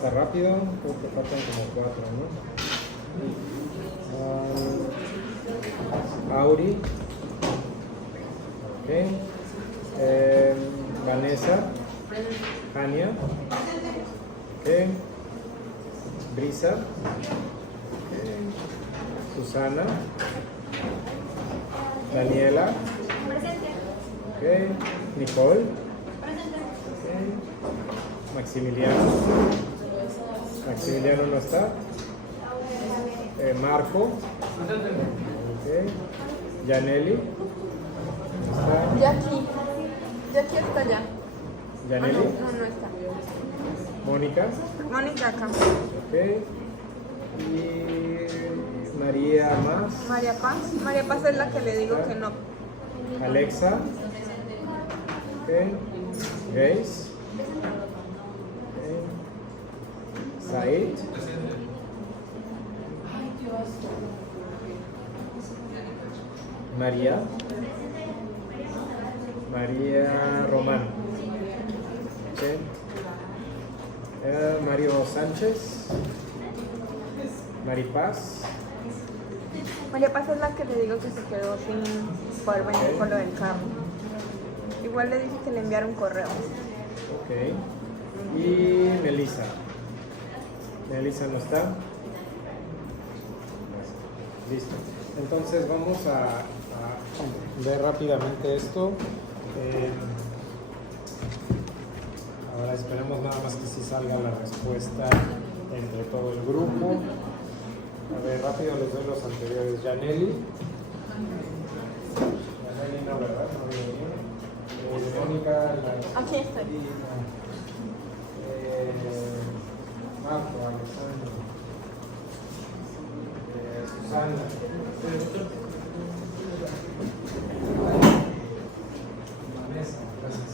está rápido, creo que faltan como 4, ¿no? Auri. Ok. Vanessa. Ania. Ok. Brisa. Okay. Susana. Daniela. Okay. Nicole. Okay. Maximiliano. Maximiliano no está. Marco. Okay. Yaneli. ¿Está? Jackie. Jackie está allá. Yaneli. No está. Mónica. Mónica acá. Ok. Y María más. María Paz. María Paz es la que le digo que no. Alexa. Ok. Grace. Okay. Said. María. María Román. Okay. Mario Sánchez. Maripaz. María Paz es la que le digo que se quedó sin poder venir con lo del carro. Igual le dije que le enviara un correo. Ok. Y Melissa. Melissa no está. Listo. Entonces vamos a ver rápidamente esto. Ahora esperemos nada más que si salga la respuesta entre todo el grupo. A ver, rápido les doy los anteriores. Yaneli. Yaneli no, ¿verdad? No viene bien. Mónica. Aquí estoy. Marco, Alessandro. Susana. Vanessa, gracias.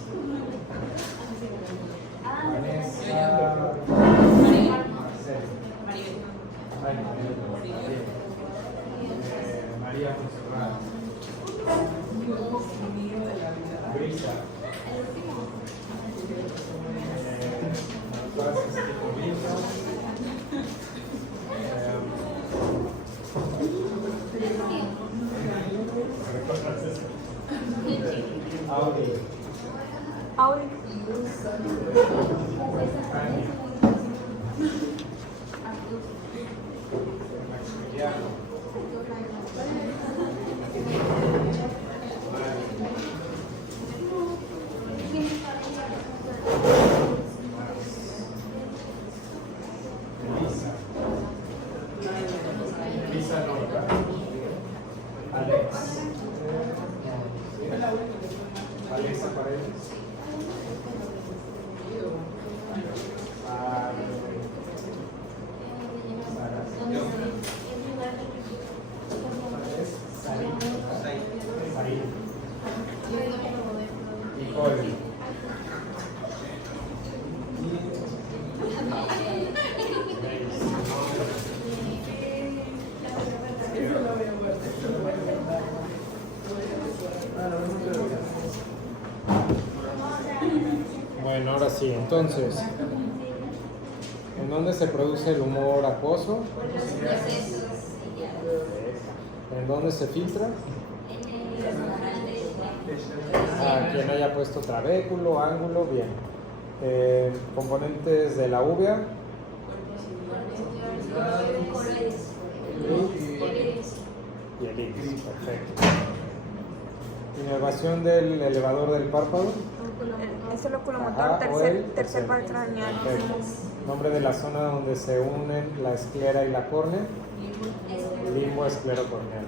Vanessa. Marcelo. María Monserrat. Brisa. Audi. Audi. Maximiliano. Elisa. Elisa Norca. Alex. Alexa Paredes. Nicole. Bueno, ahora sí, entonces, ¿en dónde se produce el humor acuoso? ¿En dónde se filtra? Quien haya puesto trabéculo, ángulo, bien. Componentes de la uvea. Y el iris, perfecto. Inervación del elevador del párpado. Es el oculomotor, tercer par craneal. Nombre de la zona donde se unen la esclera y la córnea. Limbo esclerocorneal.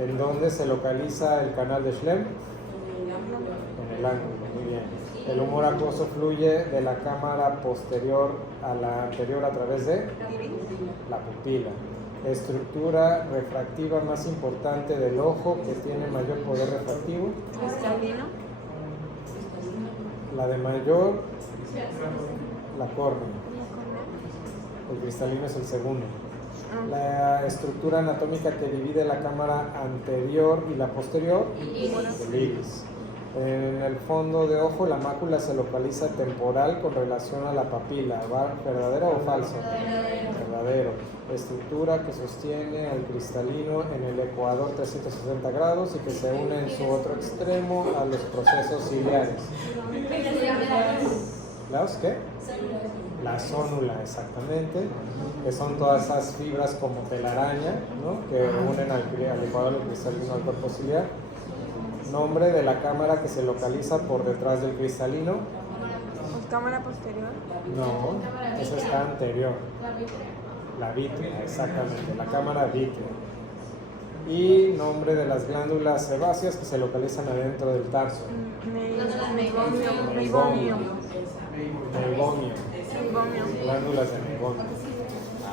¿En dónde se localiza el canal de Schlemm? En el ángulo, muy bien. El humor acuoso fluye de la cámara posterior a la anterior a través de la pupila. Estructura refractiva más importante del ojo que tiene mayor poder refractivo. Cristalino. La de mayor, la córnea. El cristalino es el segundo. La estructura anatómica que divide la cámara anterior y la posterior, el iris. En el fondo de ojo la mácula se localiza temporal con relación a la papila. ¿Verdadero o falso? Verdadero. Estructura que sostiene al cristalino en el ecuador 360 grados y que se une en su otro extremo a los procesos ciliares. ¿Las qué? La zónula, exactamente, que son todas esas fibras como telaraña, ¿no? Que unen al ecuador del cristalino al cuerpo ciliar. Nombre de la cámara que se localiza por detrás del cristalino. ¿Cámara posterior? No, esa está anterior. La vítrea, exactamente, la cámara vítrea. Y nombre de las glándulas sebáceas que se localizan adentro del tarso. Meibomio. Glándulas de meibomio.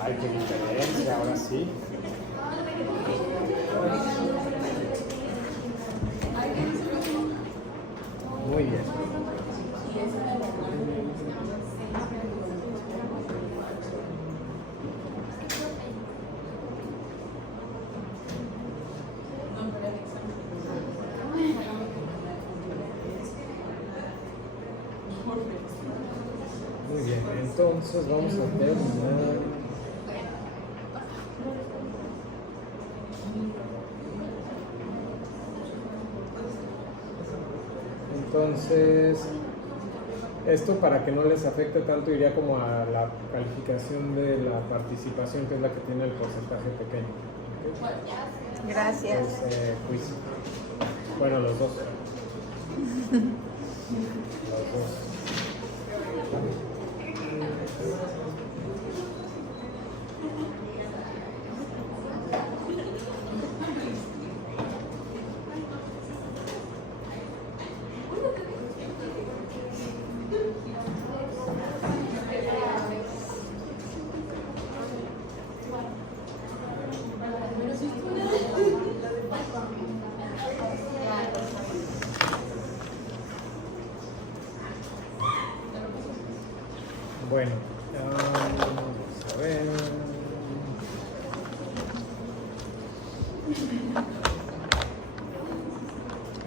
Ay, qué diferencia, ahora sí. Muy bien. Muy bien, entonces vamos a terminar. Entonces, esto para que no les afecte tanto iría como a la calificación de la participación, que es la que tiene el porcentaje pequeño. Gracias. Quiz. Bueno, los dos. Los dos. Bueno, vamos a ver.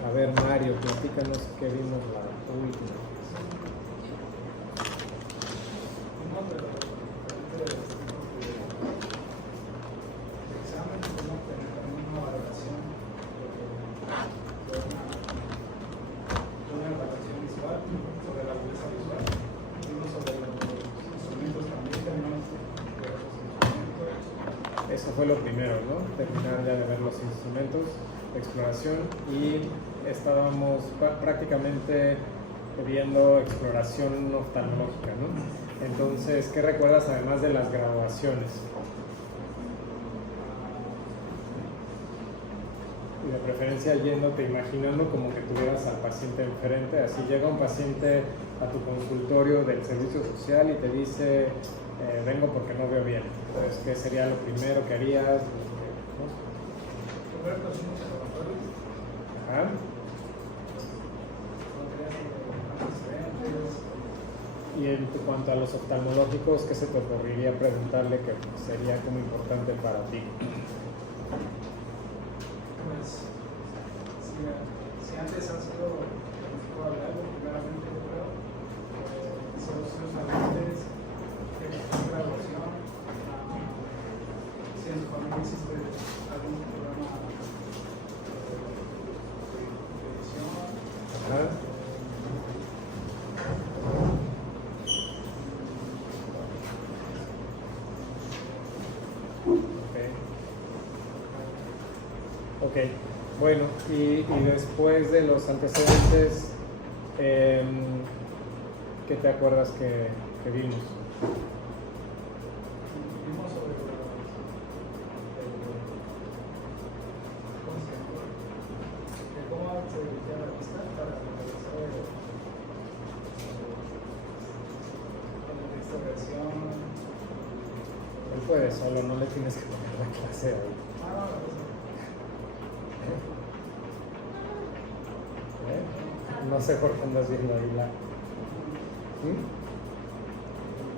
A ver, Mario, platícanos qué vimos la última. Eso fue lo primero, ¿no? Terminar ya de ver los instrumentos de exploración y estábamos prácticamente viendo exploración oftalmológica, ¿no? Entonces, ¿qué recuerdas además de las graduaciones? Y de preferencia yéndote imaginando como que tuvieras al paciente enfrente, así llega un paciente a tu consultorio del servicio social y te dice vengo porque no veo bien. Entonces, ¿qué sería lo primero que harías? ¿No? Ajá. Y en cuanto a los oftalmológicos, ¿qué se te ocurriría preguntarle que sería como importante para ti? Pues, si antes han sido algo, primeramente yo creo, son los avances de graduación, si en su familia existe algún programa de edición. Ajá. Ok, bueno, y después de los antecedentes, ¿qué te acuerdas que vimos? Vimos sobre cómo se dirigía la vista para realizar esta versión. Él puede solo, no le tienes que poner la clase hoy. No sé por qué andas viendo ahí la...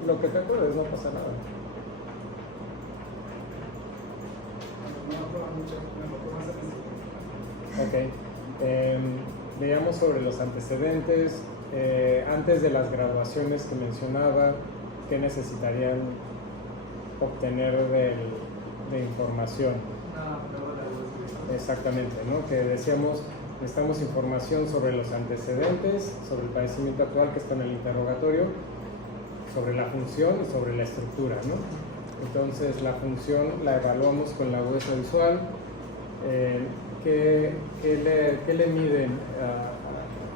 Lo que te acuerdes, no pasa nada. Ok. Veíamos sobre los antecedentes, antes de las graduaciones que mencionaba, ¿qué necesitarían obtener de información? Una prueba de algo. Exactamente, ¿no? Que decíamos, necesitamos información sobre los antecedentes, sobre el padecimiento actual que está en el interrogatorio, sobre la función y sobre la estructura, ¿no? Entonces la función la evaluamos con la agudeza visual. ¿Qué le miden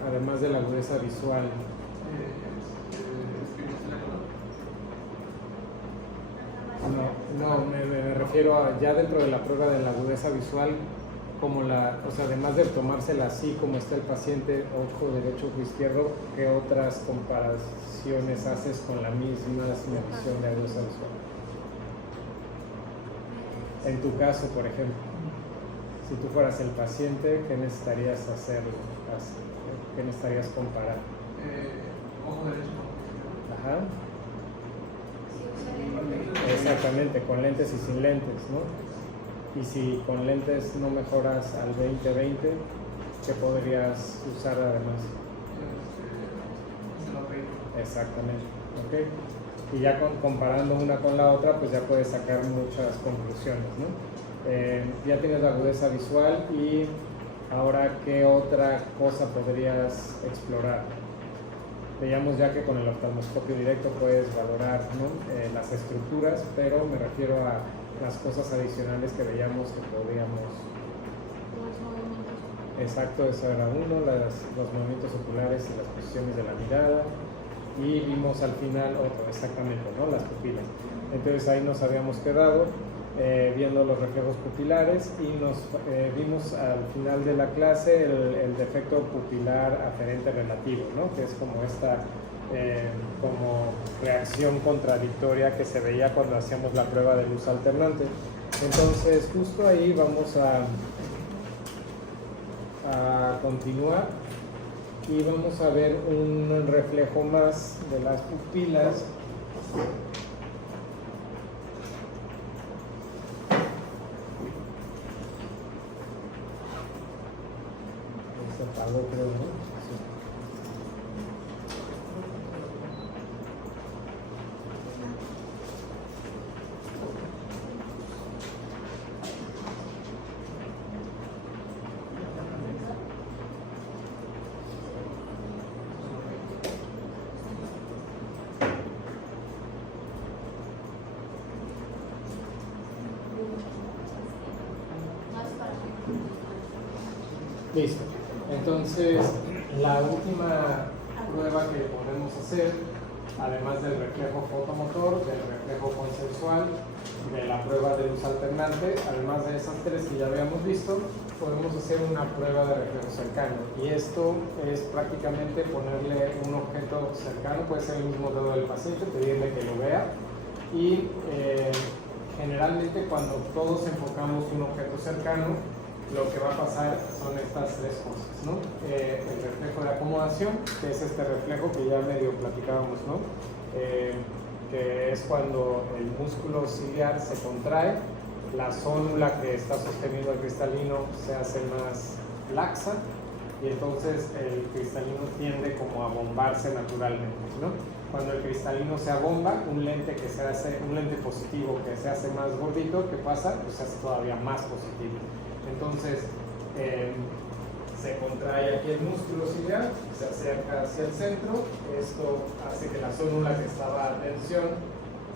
además de la agudeza visual? No, me refiero a ya dentro de la prueba de la agudeza visual, como o sea, además de tomársela así como está el paciente, ojo derecho, ojo izquierdo, ¿qué otras comparaciones haces con la misma medición de agudeza visual? En tu caso, por ejemplo, si tú fueras el paciente, ¿qué necesitarías hacer? ¿Qué necesitarías comparar? Ojo derecho. Ajá. Exactamente, con lentes y sin lentes, ¿no? Y si con lentes no mejoras al 20-20, ¿qué podrías usar además? Exactamente, ¿ok? Y ya comparando una con la otra, pues ya puedes sacar muchas conclusiones, ¿no? Ya tienes la agudeza visual y ahora, ¿qué otra cosa podrías explorar? Veíamos ya que con el oftalmoscopio directo puedes valorar, ¿no? Las estructuras, pero me refiero a las cosas adicionales que veíamos que podríamos... Exacto, eso era uno, los movimientos oculares y las posiciones de la mirada. Y vimos al final otro, exactamente, ¿no? Las pupilas. Entonces ahí nos habíamos quedado viendo los reflejos pupilares y vimos al final de la clase el defecto pupilar aferente relativo, ¿no? Que es como esta como reacción contradictoria que se veía cuando hacíamos la prueba de luz alternante. Entonces justo ahí vamos a continuar y vamos a ver un reflejo más de las pupilas. Se apagó, creo, ¿no? Sí. Listo. Entonces, la última prueba que podemos hacer, además del reflejo fotomotor, del reflejo consensual, de la prueba de luz alternante, además de esas tres que ya habíamos visto, podemos hacer una prueba de reflejo cercano. Y esto es prácticamente ponerle un objeto cercano, puede ser el mismo dedo del paciente, pedirle que lo vea. Y generalmente cuando todos enfocamos un objeto cercano, lo que va a pasar son estas tres cosas, ¿no? El reflejo de acomodación, que es este reflejo que ya medio platicábamos, ¿no? Que es cuando el músculo ciliar se contrae, la zónula que está sosteniendo el cristalino se hace más laxa y entonces el cristalino tiende como a bombarse naturalmente, ¿no? Cuando el cristalino se abomba, un lente positivo que se hace más gordito, ¿qué pasa? Pues se hace todavía más positivo. Entonces, se contrae aquí el músculo ciliar, se acerca hacia el centro, esto hace que la zónula que estaba a tensión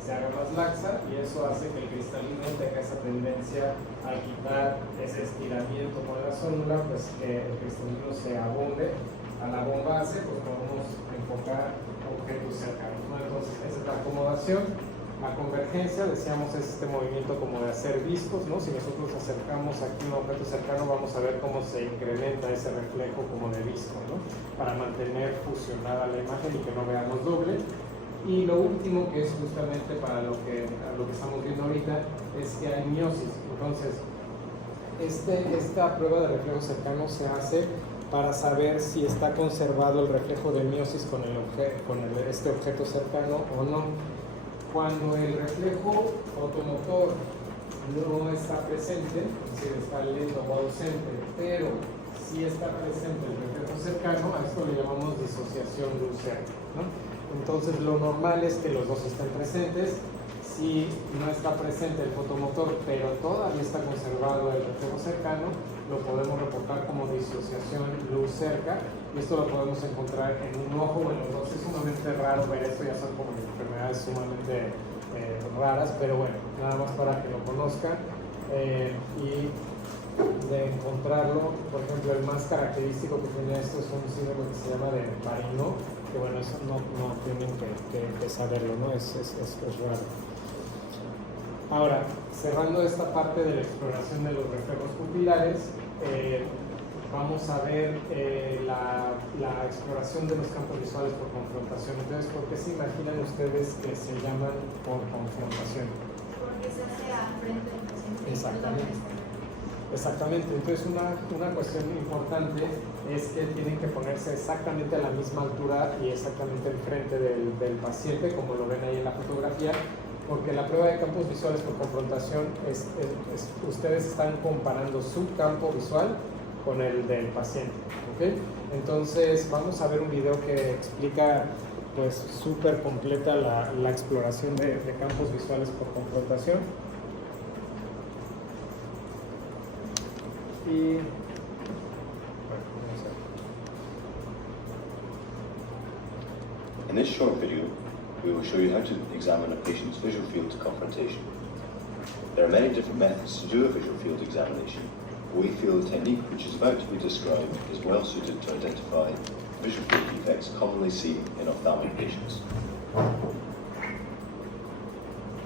se haga más laxa y eso hace que el cristalino tenga esa tendencia a quitar ese estiramiento con la zónula, pues que el cristalino se abombe. Al abombarse, pues podemos enfocar objetos cercanos, ¿no? Entonces, esa es la acomodación. La convergencia, decíamos, es este movimiento como de hacer viscos, ¿no? Si nosotros acercamos aquí un objeto cercano, vamos a ver cómo se incrementa ese reflejo como de visco, ¿no? Para mantener fusionada la imagen y que no veamos doble. Y lo último, que es justamente para lo que estamos viendo ahorita, es que hay miosis. Entonces, esta prueba de reflejo cercano se hace para saber si está conservado el reflejo de miosis con este objeto cercano o no. Cuando el reflejo automotor no está presente, es decir, está lento o ausente, pero si está presente el reflejo cercano, a esto le llamamos disociación luz-cerca, ¿no? Entonces lo normal es que los dos estén presentes. Si no está presente el fotomotor, pero todavía está conservado el reflejo cercano, lo podemos reportar como disociación luz-cerca, y esto lo podemos encontrar en un ojo o en los dos. Es sumamente raro ver esto, ya son como enfermedades sumamente raras, pero bueno, nada más para que lo conozcan. Y de encontrarlo, por ejemplo, el más característico que tiene esto es un síndrome que se llama de Marino, que bueno, eso no tienen que saberlo, ¿no? Es raro. Ahora, cerrando esta parte de la exploración de los reflejos pupilares, vamos a ver la exploración de los campos visuales por confrontación. Entonces, ¿por qué se imaginan ustedes que se llaman por confrontación? Porque se hace al frente del paciente. Exactamente. Entonces, una cuestión importante es que tienen que ponerse exactamente a la misma altura y exactamente enfrente del paciente, como lo ven ahí en la fotografía, porque la prueba de campos visuales por confrontación ustedes están comparando su campo visual con el del paciente, ¿okay? Entonces vamos a ver un video que explica pues súper completa la exploración de campos visuales por confrontación. Y bueno, vamos a ver. In this short video, we will show you how to examine a patient's visual field confrontation. There are many different methods to do a visual field examination. We feel the technique which is about to be described is well suited to identify visual field defects commonly seen in ophthalmic patients.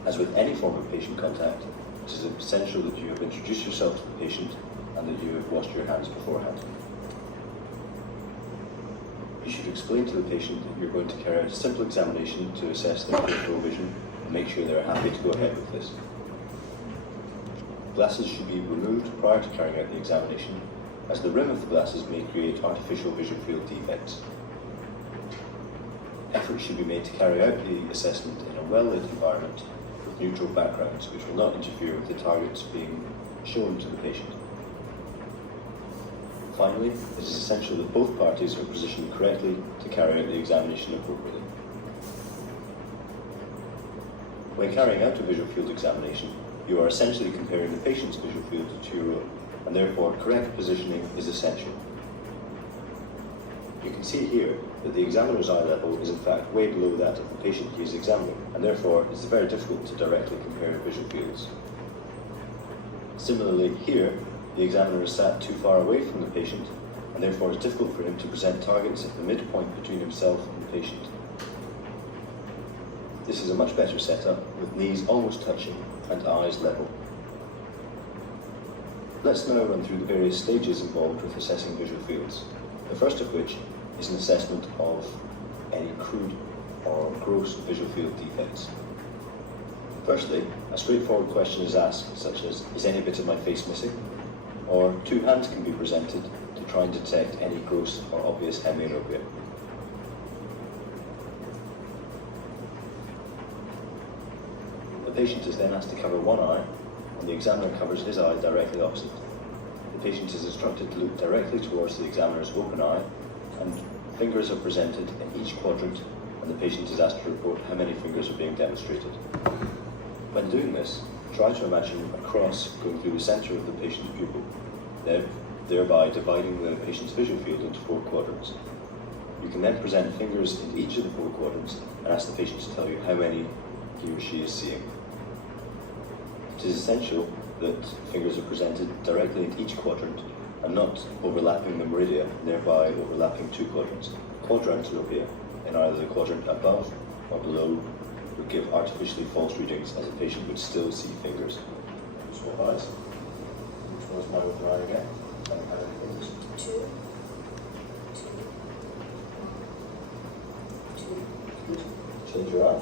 As with any form of patient contact, it is essential that you have introduced yourself to the patient and that you have washed your hands beforehand. You should explain to the patient that you're going to carry out a simple examination to assess their peripheral vision and make sure they're happy to go ahead with this. Glasses should be removed prior to carrying out the examination, as the rim of the glasses may create artificial visual field defects. Effort should be made to carry out the assessment in a well-lit environment with neutral backgrounds, which will not interfere with the targets being shown to the patient. Finally, it is essential that both parties are positioned correctly to carry out the examination appropriately. When carrying out a visual field examination, you are essentially comparing the patient's visual field to your own, and therefore correct positioning is essential. You can see here that the examiner's eye level is in fact way below that of the patient he is examining, and therefore it's very difficult to directly compare visual fields. Similarly, here, the examiner is sat too far away from the patient, and therefore it's difficult for him to present targets at the midpoint between himself and the patient. This is a much better setup, with knees almost touching and eyes level. Let's now run through the various stages involved with assessing visual fields, the first of which is an assessment of any crude or gross visual field defects. Firstly, a straightforward question is asked, such as, is any bit of my face missing? Or two hands can be presented to try and detect any gross or obvious hemianopia. The patient is then asked to cover one eye, and the examiner covers his eye directly opposite. The patient is instructed to look directly towards the examiner's open eye, and fingers are presented in each quadrant, and the patient is asked to report how many fingers are being demonstrated. When doing this, try to imagine a cross going through the centre of the patient's pupil, thereby dividing the patient's visual field into 4 quadrants. You can then present fingers in each of the 4 quadrants and ask the patient to tell you how many he or she is seeing. It is essential that fingers are presented directly in each quadrant and not overlapping the meridia, thereby overlapping 2 quadrants. Quadrantopia in either the quadrant above or below would give artificially false readings, as a patient would still see fingers. Swap eyes. Which one is my open eye again? How many fingers? 2. Change your eye.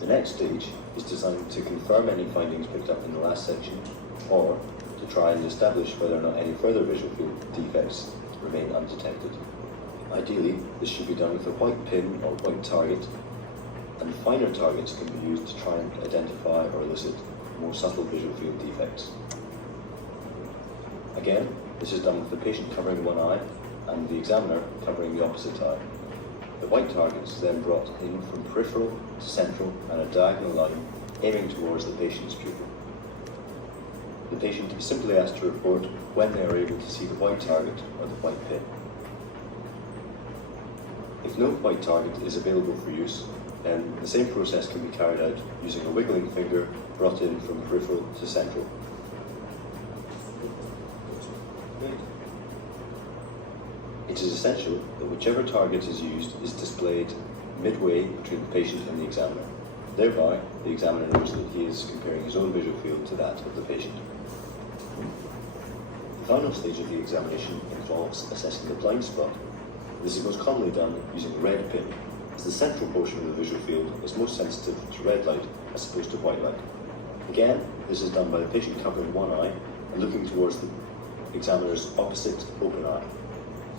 The next stage is designed to confirm any findings picked up in the last section, or to try and establish whether or not any further visual field defects remain undetected. Ideally, this should be done with a white pin or white target, and finer targets can be used to try and identify or elicit more subtle visual field defects. Again, this is done with the patient covering one eye and the examiner covering the opposite eye. The white target is then brought in from peripheral to central and a diagonal line aiming towards the patient's pupil. The patient is simply asked to report when they are able to see the white target or the white pin. If no white target is available for use, then the same process can be carried out using a wiggling finger brought in from peripheral to central. It is essential that whichever target is used is displayed midway between the patient and the examiner. Thereby, the examiner knows that he is comparing his own visual field to that of the patient. The final stage of the examination involves assessing the blind spot. This is most commonly done using a red pin, as the central portion of the visual field is most sensitive to red light as opposed to white light. Again, this is done by the patient covering one eye and looking towards the examiner's opposite open eye.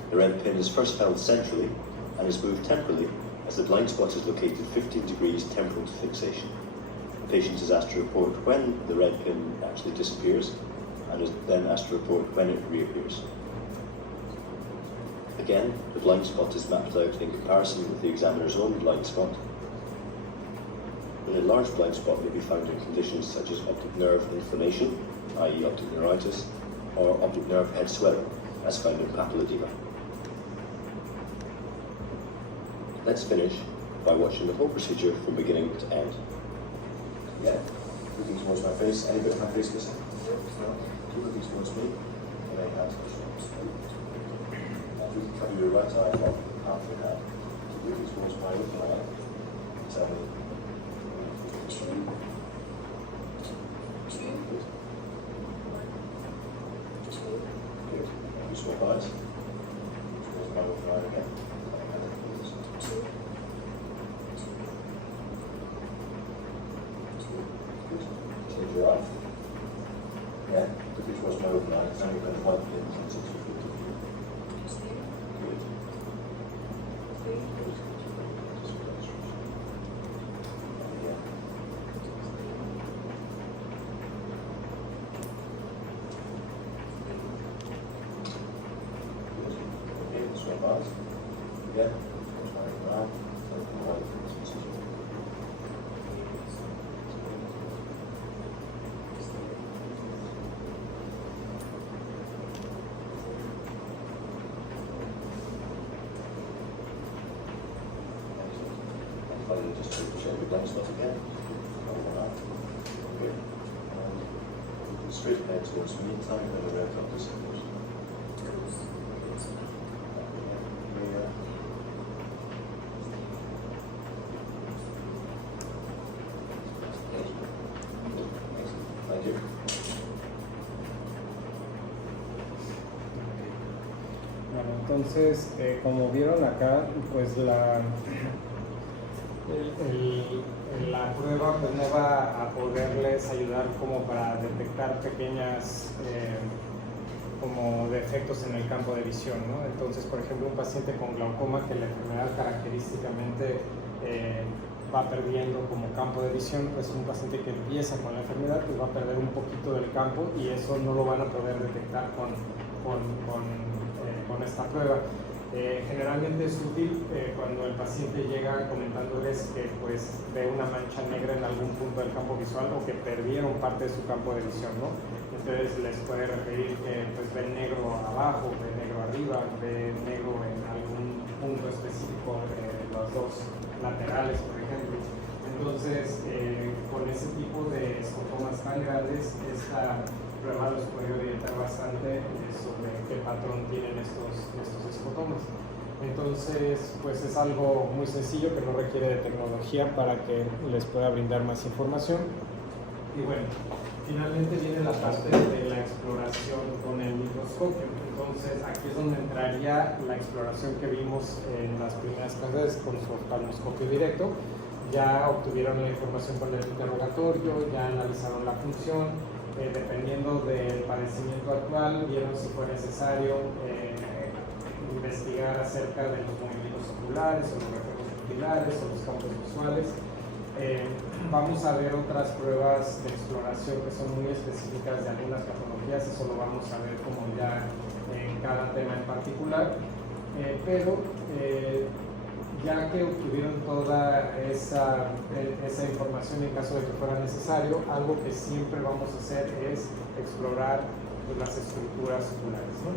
The red pin is first held centrally and is moved temporally as the blind spot is located 15 degrees temporal to fixation. The patient is asked to report when the red pin actually disappears and is then asked to report when it reappears. Again, the blind spot is mapped out in comparison with the examiner's own blind spot. An enlarged blind spot may be found in conditions such as optic nerve inflammation, i.e. optic neuritis, or optic nerve head swelling, as found in papilledema. Let's finish by watching the whole procedure from beginning to end. Yeah, looking towards my face. Any bit of my face missing? No. Keep looking towards me. And then hands. If you can cover your right eye from half your hand. Keep looking towards my open eye. Tell me. Good. You swap eyes. Towards my open eye again. Change your eye. Yeah, look towards my open eye. It's only been 1 minute since it's good. Yeah. Good. Okay, swap eyes. Yeah. Towards my open eye. Open wide. Finally, just to show the blind spot again. Good. And straight ahead towards me, tell me where the red dot disappears. Thank you. Bueno, entonces, como vieron acá, pues la prueba pues no va a poderles ayudar como para detectar pequeñas como defectos en el campo de visión, ¿no? Entonces, por ejemplo, un paciente con glaucoma que la enfermedad característicamente va perdiendo como campo de visión, pues un paciente que empieza con la enfermedad pues va a perder un poquito del campo y eso no lo van a poder detectar con esta prueba. Generalmente es útil cuando el paciente llega comentándoles que pues ve una mancha negra en algún punto del campo visual o que perdieron parte de su campo de visión, ¿no? Entonces les puede referir que pues ve negro abajo, ve negro arriba, ve negro en algún punto específico de los dos laterales, por ejemplo. Entonces, con ese tipo de escotomas tan grandes, esta prueba los puede orientar bastante sobre qué patrón tienen estos escotomas. Entonces, pues es algo muy sencillo que no requiere de tecnología para que les pueda brindar más información. Y bueno, finalmente viene la parte de la exploración con el microscopio. Entonces, aquí es donde entraría la exploración que vimos en las primeras clases con su oftalmoscopio directo. Ya obtuvieron la información con el interrogatorio, ya analizaron la función. Dependiendo del padecimiento actual, vieron si fue necesario investigar acerca de los movimientos oculares o los reflejos pupilares o los campos visuales. vamos a ver otras pruebas de exploración que son muy específicas de algunas patologías, eso lo vamos a ver como ya en cada tema en particular, pero ya que obtuvieron toda esa información en caso de que fuera necesario, algo que siempre vamos a hacer es explorar pues, las estructuras oculares, ¿no?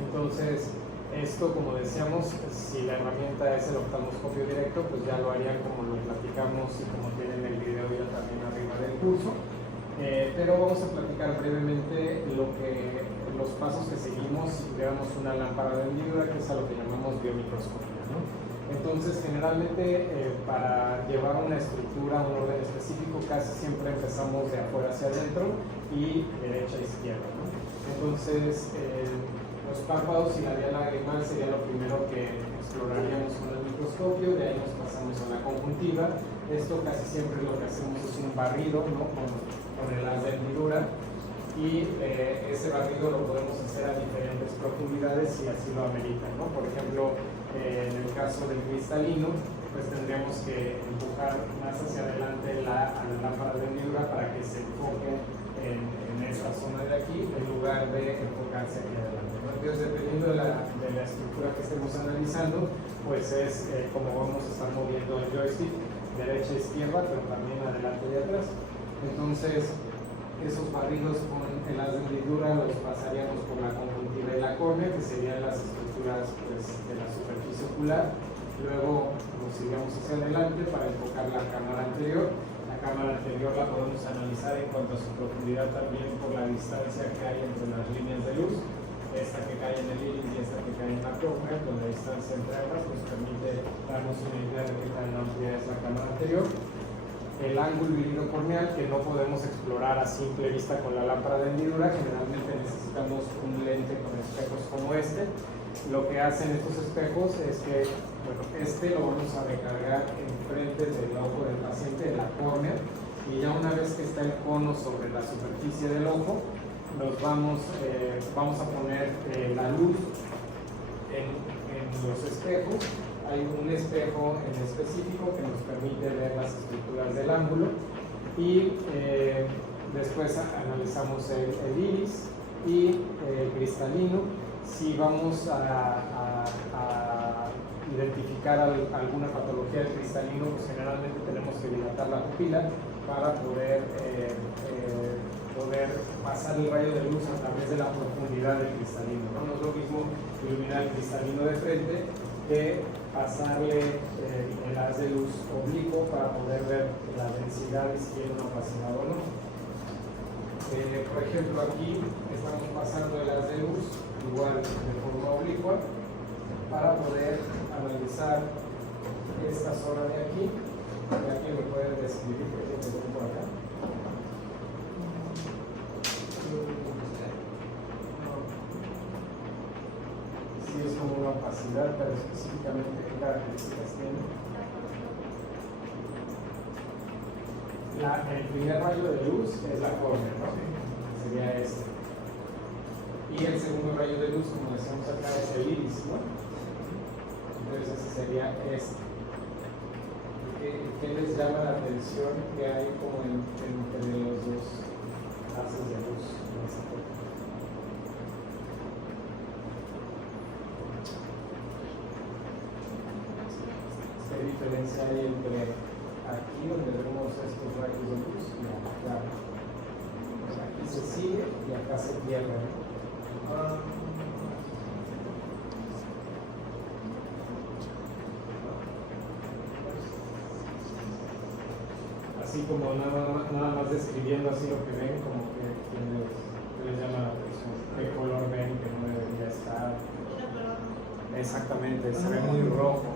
Entonces, esto, como decíamos, si la herramienta es el oftalmoscopio directo, pues ya lo harían como lo platicamos y como tienen el video ya también arriba del curso. Pero vamos a platicar brevemente los pasos que seguimos si tuviéramos una lámpara de hendidura, que es a lo que llamamos biomicroscopía, ¿no? Entonces, generalmente, para llevar una estructura, un orden específico, casi siempre empezamos de afuera hacia adentro y derecha a izquierda, ¿no? Entonces, los párpados y la vía lagrimal sería lo primero que exploraríamos con el microscopio, de ahí nos pasamos a la conjuntiva. Esto casi siempre lo que hacemos es un barrido, ¿no? con el haz de hendidura, y ese barrido lo podemos hacer a diferentes profundidades si así lo ameritan, ¿no? Por ejemplo, en el caso del cristalino, pues tendríamos que empujar más hacia adelante a la lámpara de hendidura para que se enfoque en esta zona de aquí, en lugar de enfocarse aquí adelante, ¿no? Entonces, dependiendo de la estructura que estemos analizando, pues es como vamos a estar moviendo el joystick, derecha a izquierda, pero también adelante y atrás. Entonces, esos barridos con el haz de hendidura los pasaríamos por la conjuntiva y la córnea, que serían las estructuras pues, de la superficie ocular. Luego nos iríamos hacia adelante para enfocar la cámara anterior. La cámara anterior la podemos analizar en cuanto a su profundidad también por la distancia que hay entre las líneas de luz. Esta que cae en el iris y esta que cae en la córnea, con la distancia entre ambas nos permite darnos una idea de qué tan amplia es la cámara anterior. El ángulo iridocorneal, que no podemos explorar a simple vista con la lámpara de hendidura, generalmente necesitamos un lente con espejos como este. Lo que hacen estos espejos es que, bueno, este lo vamos a recargar enfrente del ojo del paciente, de la córnea, y ya una vez que está el cono sobre la superficie del ojo, nos vamos a poner la luz en los espejos. Hay un espejo en específico que nos permite ver las estructuras del ángulo y después analizamos el iris y el cristalino. Si vamos a identificar alguna patología del cristalino, pues generalmente tenemos que dilatar la pupila para poder pasar el rayo de luz a través de la profundidad del cristalino, ¿no? No es lo mismo iluminar el cristalino de frente que pasarle el haz de luz oblicuo para poder ver la densidad y si tiene una opacidad o no. Por ejemplo, aquí estamos pasando el haz de luz igual de forma oblicua para poder analizar esta zona de aquí. ¿Aquí me puede describir qué tiene que ver por acá? Sí, es como una opacidad, pero específicamente qué características tiene. El primer rayo de luz es la córnea, ¿no? Sería este. Y el segundo rayo de luz, como decíamos acá, es el iris, ¿no? Entonces ese sería este. ¿Qué les llama la atención que hay como entre los dos haces de luz en esa foto? ¿Qué diferencia hay entre aquí donde vemos estos rayos de luz y acá? Pues aquí se sigue y acá se pierde, ¿no? Así como nada más describiendo así lo que ven, como que les llama la atención, qué color ven que no debería estar. Exactamente, se ve muy rojo.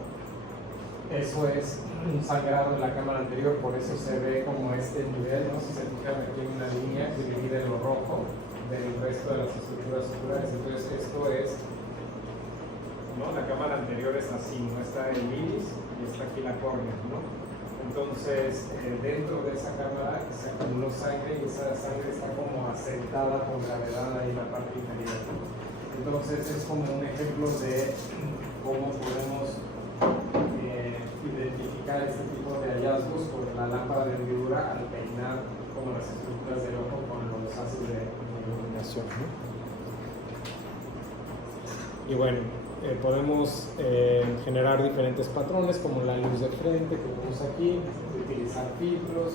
Eso es un sangrado en la cámara anterior, por eso se ve como este nivel, no sé si se fijan aquí en una línea que divide lo rojo del resto de las estructuras oculares. Entonces esto es, ¿no? La cámara anterior es así, no está el iris y está aquí la córnea, ¿no? Entonces dentro de esa cámara se acumuló sangre y esa sangre está como asentada con gravedad ahí en la parte inferior, ¿no? Entonces es como un ejemplo de cómo podemos identificar deja este tipo de hallazgos con la lámpara de hendidura al peinar como las estructuras del ojo con los haces de iluminación, ¿no? Y bueno, podemos generar diferentes patrones como la luz de frente que vemos aquí, utilizar filtros.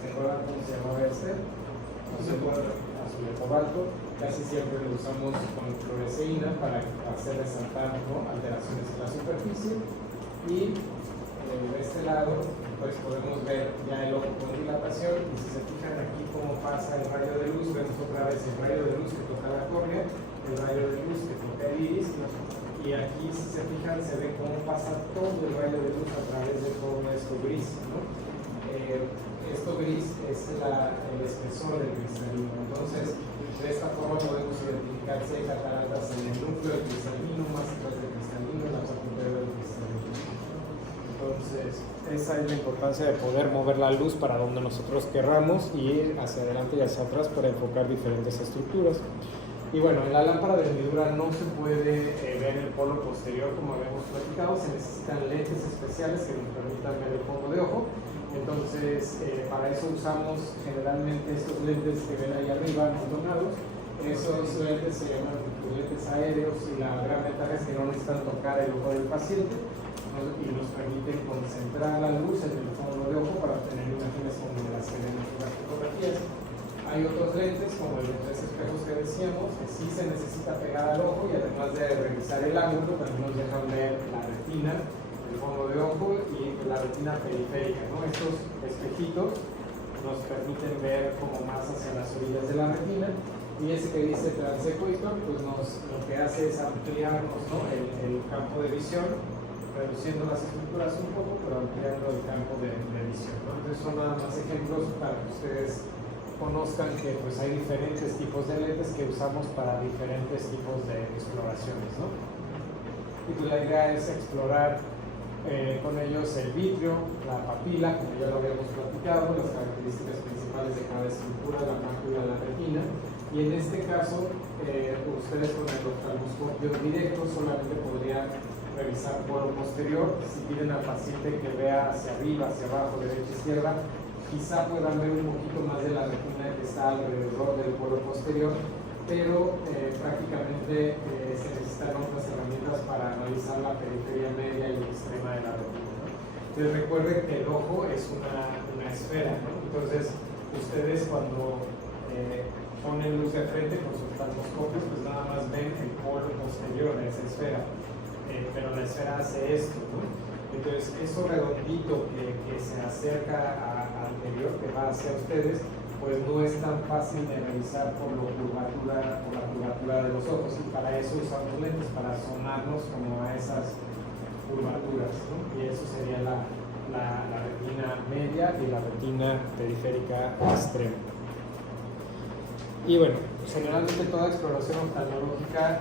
¿Se acuerdan cómo se llamaba este? Azul de cobalto. Casi siempre lo usamos con fluoresceína para hacer resaltar, ¿no?, alteraciones en la superficie. Y de este lado pues podemos ver ya el ojo con dilatación, y si se fijan aquí cómo pasa el rayo de luz, vemos otra vez el rayo de luz que toca la córnea, el rayo de luz que toca el iris, y aquí si se fijan se ve cómo pasa todo el rayo de luz a través de todo esto gris, ¿no? Esto gris es el espesor del cristalino. Entonces de esta forma podemos identificar si hay cataratas en el núcleo del cristalino, más atrás del cristalino, en la parte superior del cristalino. Entonces esa es la importancia de poder mover la luz para donde nosotros querramos y ir hacia adelante y hacia atrás para enfocar diferentes estructuras. Y bueno, en la lámpara de hendidura no se puede ver el polo posterior como habíamos platicado, se necesitan lentes especiales que nos permitan ver el fondo de ojo. Entonces, para eso usamos generalmente estos lentes que ven ahí arriba, abotonados. Esos lentes se llaman lentes aéreos y la gran ventaja es que no necesitan tocar el ojo del paciente, ¿no?, y nos permiten concentrar la luz en el fondo de ojo para obtener imágenes como las que vemos en las fotografías. Hay otros lentes, como los tres espejos que decíamos, que sí se necesita pegar al ojo y además de revisar el ángulo, también nos dejan ver la retina, el fondo de ojo y la retina periférica, ¿no? Estos espejitos nos permiten ver como más hacia las orillas de la retina, y ese que dice transequator, pues lo que hace es ampliarnos, ¿no?, el campo de visión, reduciendo las estructuras un poco, pero ampliando el campo de visión, ¿no? Entonces son nada más ejemplos para que ustedes conozcan que pues hay diferentes tipos de lentes que usamos para diferentes tipos de exploraciones, ¿no? Y pues la idea es explorar con ellos el vitrio, la papila, como ya lo habíamos platicado, las características principales de cada estructura, la mácula, la retina, y en este caso ustedes con el oftalmoscopio directo solamente podrían revisar polo posterior. Si piden al paciente que vea hacia arriba, hacia abajo, derecha, izquierda, quizá puedan ver un poquito más de la retina que está alrededor del polo posterior, pero prácticamente se necesitan otras herramientas para analizar la periferia media y extrema de la retina, ¿no? Entonces recuerden que el ojo es una esfera, ¿no? Entonces ustedes cuando ponen luz de frente con sus oftalmoscopios, pues nada más ven el polo posterior de esa esfera, pero la esfera hace esto, ¿no? Entonces eso redondito que se acerca anterior, que va hacia ustedes, pues no es tan fácil de revisar por la curvatura de los ojos, y para eso usamos lentes, para asomarnos como a esas curvaturas, ¿no? Y eso sería la retina media y la retina periférica extrema. Y bueno, generalmente toda exploración oftalmológica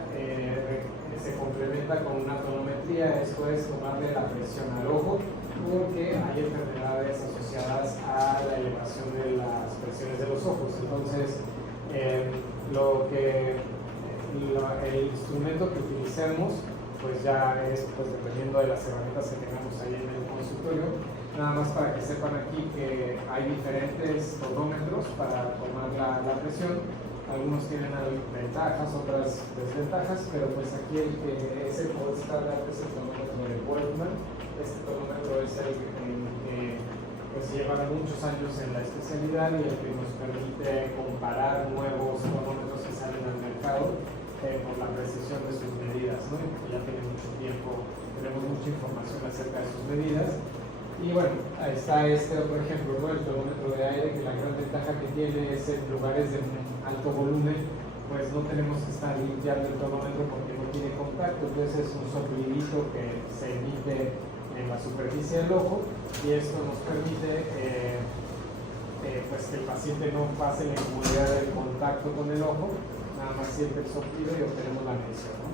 se complementa con una tonometría, esto es tomarle la presión al ojo, porque hay enfermedades asociadas a la elevación de las presiones de los ojos. Entonces, el instrumento que utilicemos, pues ya es pues, dependiendo de las herramientas que tengamos ahí en el consultorio. Nada más para que sepan aquí que hay diferentes tonómetros para tomar la presión. Algunos tienen ventajas, otras desventajas, pero pues aquí el que es el gold standard es el tonómetro de Weigmann. Este tonómetro es el que pues lleva muchos años en la especialidad y el que nos permite comparar nuevos tonómetros que salen al mercado por la precisión de sus medidas, ¿no? Ya tiene mucho tiempo, tenemos mucha información acerca de sus medidas. Y bueno, ahí está este otro ejemplo, ¿no? El tonómetro de aire, que la gran ventaja que tiene es en lugares de alto volumen, pues no tenemos que estar limpiando el tonómetro porque no tiene contacto, entonces es un soplidito que se emite en la superficie del ojo, y esto nos permite pues que el paciente no pase la incomodidad del contacto con el ojo, nada más siente el soplido y obtenemos la medición, ¿no?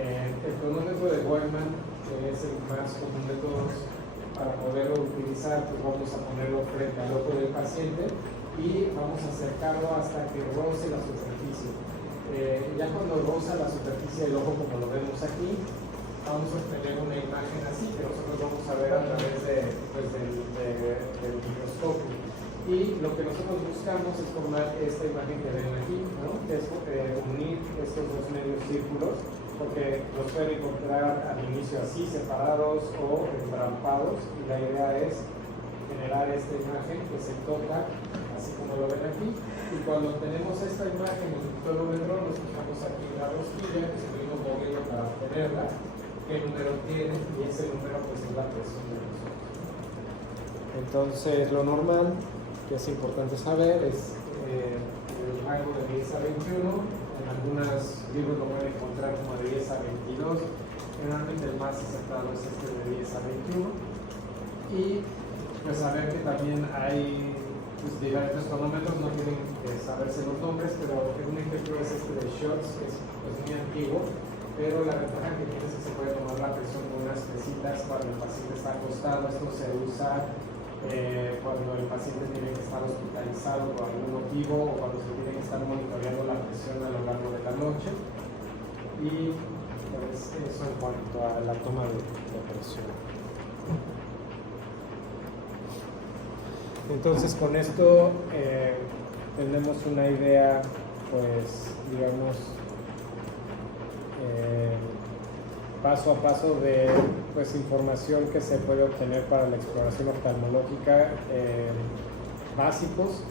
El tonómetro de Weigmann, que es el más común de todos, para poderlo utilizar, pues vamos a ponerlo frente al ojo del paciente y vamos a acercarlo hasta que roce la superficie. Ya cuando roza la superficie del ojo, como lo vemos aquí, vamos a obtener una imagen así que nosotros vamos a ver a través del microscopio. Y lo que nosotros buscamos es formar esta imagen que ven aquí, ¿no? Es unir estos dos medios círculos, porque los pueden encontrar al inicio así, separados o entrampados, y la idea es generar esta imagen que se toca, así como lo ven aquí, y cuando tenemos esta imagen en el pictómetro, nos fijamos aquí en la rosquilla, que seguimos moviendo para obtenerla, qué número tiene, y ese número pues es la presión de los ojos. Entonces, lo normal que es importante saber es el rango de 10 a 21. En algunos libros lo pueden encontrar como de 10 a 22. Generalmente el más acertado es este de 10 a 21. Y pues saber que también hay pues, diferentes cronómetros, no tienen que saberse los nombres, pero un ejemplo es este de Schultz, que es pues, muy antiguo, pero la ventaja que tiene es que se puede tomar la presión con unas pesitas cuando el paciente está acostado. Esto se usa cuando el paciente tiene que estar hospitalizado por algún motivo o cuando se tiene que estar monitoreando la presión a lo largo de la noche. Y pues, eso en cuanto a la toma de presión. Entonces con esto tenemos una idea, pues digamos, paso a paso de pues, información que se puede obtener para la exploración oftalmológica, básicos.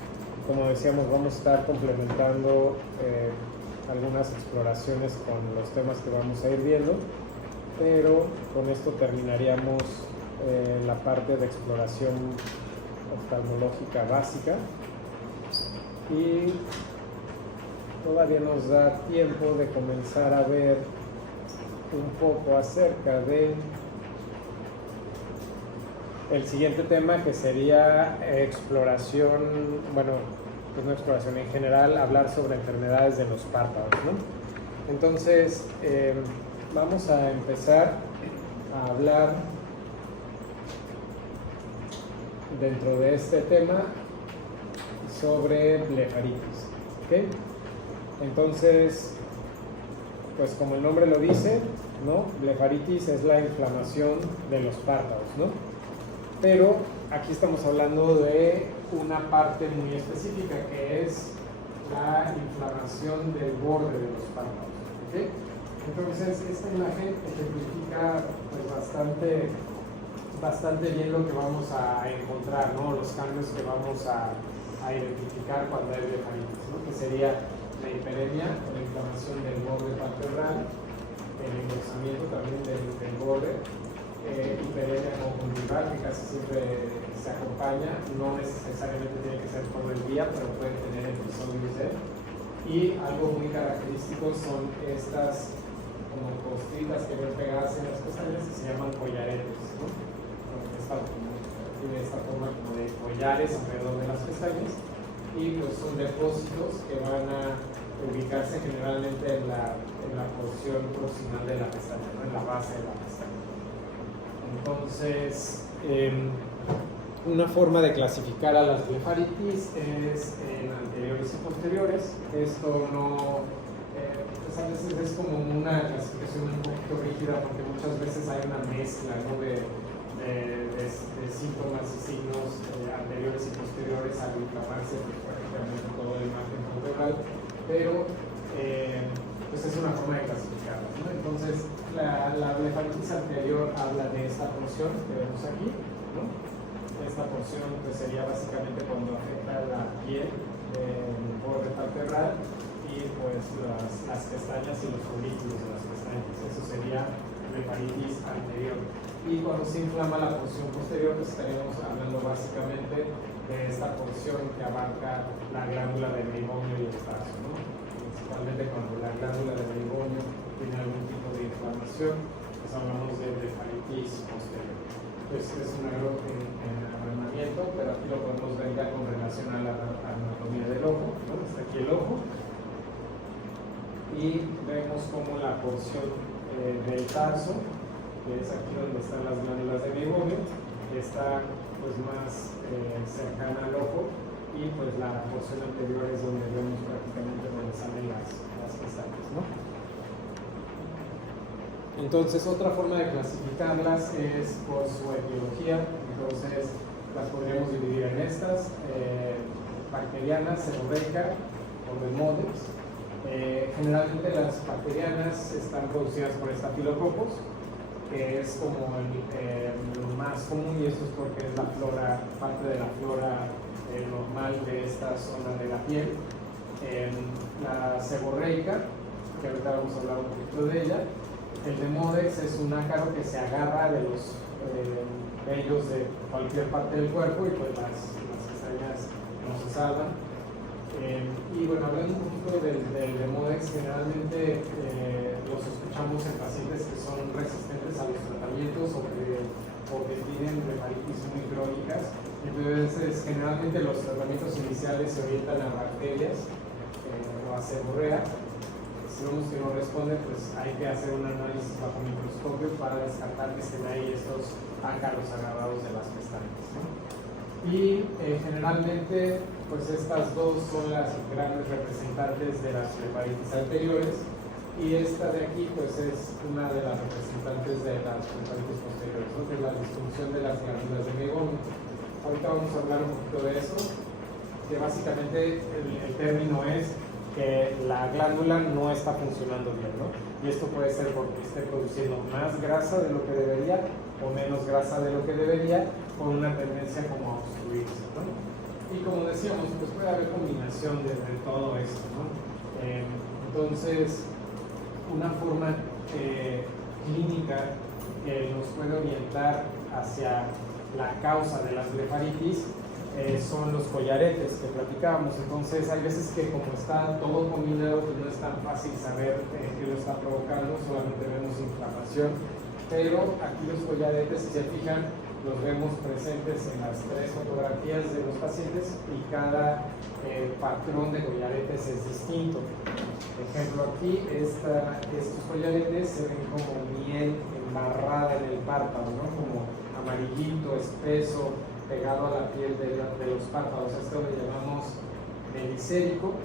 Como decíamos, vamos a estar complementando algunas exploraciones con los temas que vamos a ir viendo, pero con esto terminaríamos la parte de exploración oftalmológica básica, y todavía nos da tiempo de comenzar a ver un poco acerca de el siguiente tema, que sería exploración, bueno, pues no exploración en general, hablar sobre enfermedades de los párpados, ¿no? Entonces, vamos a empezar a hablar dentro de este tema sobre blefaritis, ¿ok? Entonces, pues como el nombre lo dice, ¿no? Blefaritis es la inflamación de los párpados, ¿no? Pero aquí estamos hablando de una parte muy específica, que es la inflamación del borde de los párpados, ¿ok? Entonces, esta imagen ejemplifica pues, bastante bien lo que vamos a encontrar, ¿no? Los cambios que vamos a identificar cuando hay blefaritis, ¿no? Que sería la hiperemia, la inflamación del borde palpebral, el engrosamiento también del borde, hiperemia conjuntival, que casi siempre se acompaña, no necesariamente tiene que ser todo el día, pero puede tener episodios de. Y algo muy característico son estas como costritas que ven pegadas en las pestañas, que se llaman collaretes, ¿no? Tiene esta forma como de collares alrededor de las pestañas, y pues son depósitos que van a ubicarse generalmente en la porción proximal de la pestaña, ¿no? En la base de la pestaña. Entonces, una forma de clasificar a las blefaritis es en anteriores y posteriores. Esto no, pues a veces es como una clasificación un poquito rígida, porque muchas veces hay una mezcla, ¿no? de síntomas y signos anteriores y posteriores al inflamarse prácticamente todo el margen palpebral, pero pues es una forma de clasificarla, ¿no? Entonces la blefaritis anterior habla de esta porción que vemos aquí, ¿no? Esta porción pues, sería básicamente cuando afecta la piel del borde palpebral y pues las pestañas y los folículos de las pestañas. Eso sería blefaritis anterior. Y cuando se inflama la porción posterior, pues estaríamos hablando básicamente de esta porción que abarca la glándula del meiboño y el tarso, ¿no? Principalmente cuando la glándula del meiboño tiene algún tipo de inflamación, pues hablamos de blefaritis posterior. Pues es un error en arrendamiento, pero aquí lo podemos ver ya con relación a la anatomía del ojo, ¿no? Está aquí el ojo, y vemos como la porción del tarso, que es aquí donde están las glándulas de meiboño, está pues más cercana al ojo, y pues la porción anterior es donde vemos prácticamente donde salen las pestañas, ¿no? Entonces, otra forma de clasificarlas es por su etiología. Entonces, las podríamos dividir en estas: bacteriana, seborreica o Demodex. Generalmente las bacterianas están producidas por estafilococos, que es como lo más común, y esto es porque es la flora, parte de la flora normal de esta zona de la piel. La seborreica, que ahorita vamos a hablar un poquito de ella. El Demodex es un ácaro que se agarra de los vellos de cualquier parte del cuerpo, y pues las pestañas no se salvan. Y bueno, hablando un poquito del Demodex, generalmente lo sospechamos en pacientes que son resistentes a los tratamientos o que tienen blefaritis muy crónicas. Entonces, generalmente los tratamientos iniciales se orientan a bacterias o a seborrea. Si vemos que no responde, pues hay que hacer un análisis bajo microscopio para descartar que estén ahí estos ácaros agarrados de las pestañas, ¿no? Y generalmente, pues estas dos son las grandes representantes de las blefaritis anteriores, y esta de aquí pues es una de las representantes de las blefaritis posteriores, ¿no? Que es la disfunción de las glándulas de Meigomi. Ahorita vamos a hablar un poquito de eso, que básicamente el término es que la glándula no está funcionando bien, ¿no? Y esto puede ser porque esté produciendo más grasa de lo que debería o menos grasa de lo que debería, por una tendencia como a obstruirse, ¿no? Y como decíamos, pues puede haber combinación de todo esto, ¿no? Entonces, una forma clínica que nos puede orientar hacia la causa de las blefaritis son los collaretes que platicábamos. Entonces, hay veces que como está todo combinado, pues no es tan fácil saber qué lo está provocando, solamente vemos inflamación. Pero aquí los collaretes, si se fijan, los vemos presentes en las tres fotografías de los pacientes, y cada patrón de collaretes es distinto. Por ejemplo, aquí estos collaretes se ven como miel embarrada en el párpado, ¿no? Como amarillito, espeso, pegado a la piel de los párpados. Esto lo llamamos melicérico,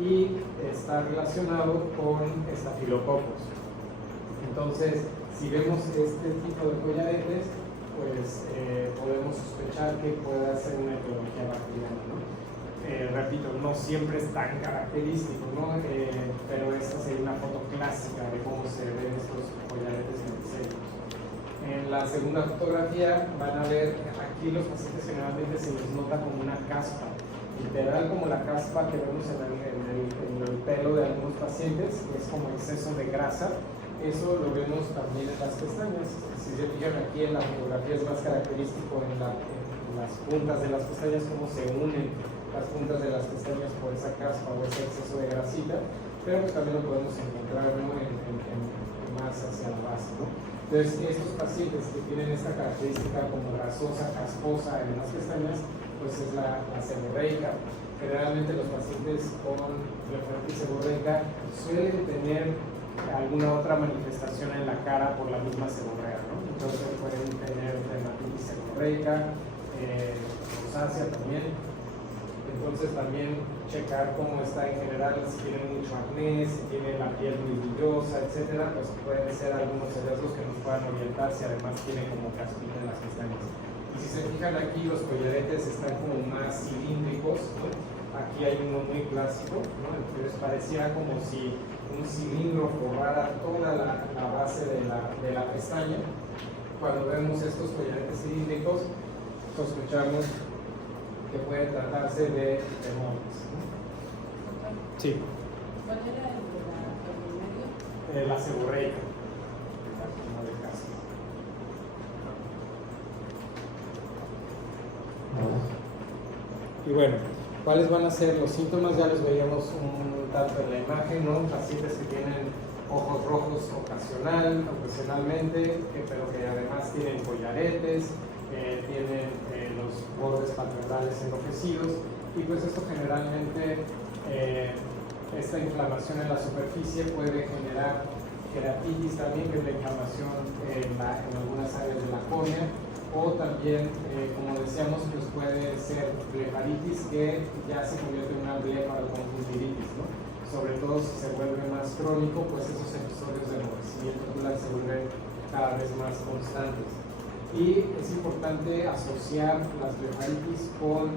y está relacionado con estafilococos. Entonces, si vemos este tipo de collaretes, pues podemos sospechar que pueda ser una etiología bacteriana, ¿no? Repito, no siempre es tan característico, ¿no? Pero esta sería una foto clásica de cómo se ven estos collaretes melicéricos. En la segunda fotografía van a ver, aquí los pacientes generalmente se les nota como una caspa, literal como la caspa que vemos en el pelo de algunos pacientes, que es como exceso de grasa. Eso lo vemos también en las pestañas. Si se fijan aquí en la fotografía, es más característico en las puntas de las pestañas, cómo se unen las puntas de las pestañas por esa caspa o ese exceso de grasita, pero pues también lo podemos encontrar, ¿no? más hacia la base, ¿no? Entonces, estos pacientes que tienen esta característica como grasosa, casposa en las pestañas, pues es la seborreica. Generalmente los pacientes con blefaritis seborreica suelen tener alguna otra manifestación en la cara por la misma seborrea, ¿no? Entonces pueden tener dermatitis seborreica, rosácea también. Entonces también checar cómo está en general, si tienen mucho acné, si tienen la piel muy brillosa, etcétera, pues pueden ser algunos hallazgos que nos puedan orientar si además tienen como caspita en las pestañas. Y si se fijan aquí, los collaretes están como más cilíndricos, ¿no? Aquí hay uno muy clásico, ¿no? Entonces parecía como si un cilindro forrara toda la base de la pestaña. Cuando vemos estos collaretes cilíndricos, sospechamos que puede tratarse de Demodex, ¿no? Sí. ¿Cuál era el medio? La seborreica, como de caso. Y bueno, ¿cuáles van a ser los síntomas? Ya los veíamos un tanto en la imagen, ¿no? Pacientes que tienen ojos rojos ocasionalmente, pero que además tienen collaretes, tienen los bordes palpebrales enrojecidos, y pues esto generalmente, esta inflamación en la superficie puede generar queratitis también, que es la inflamación en algunas áreas de la córnea, o también, como decíamos, pues puede ser blefaritis que ya se convierte en una blefaroconjuntivitis, ¿no? sobre todo si se vuelve más crónico, pues esos episodios de enrojecimiento ocular se vuelven cada vez más constantes. Y es importante asociar las blefaritis con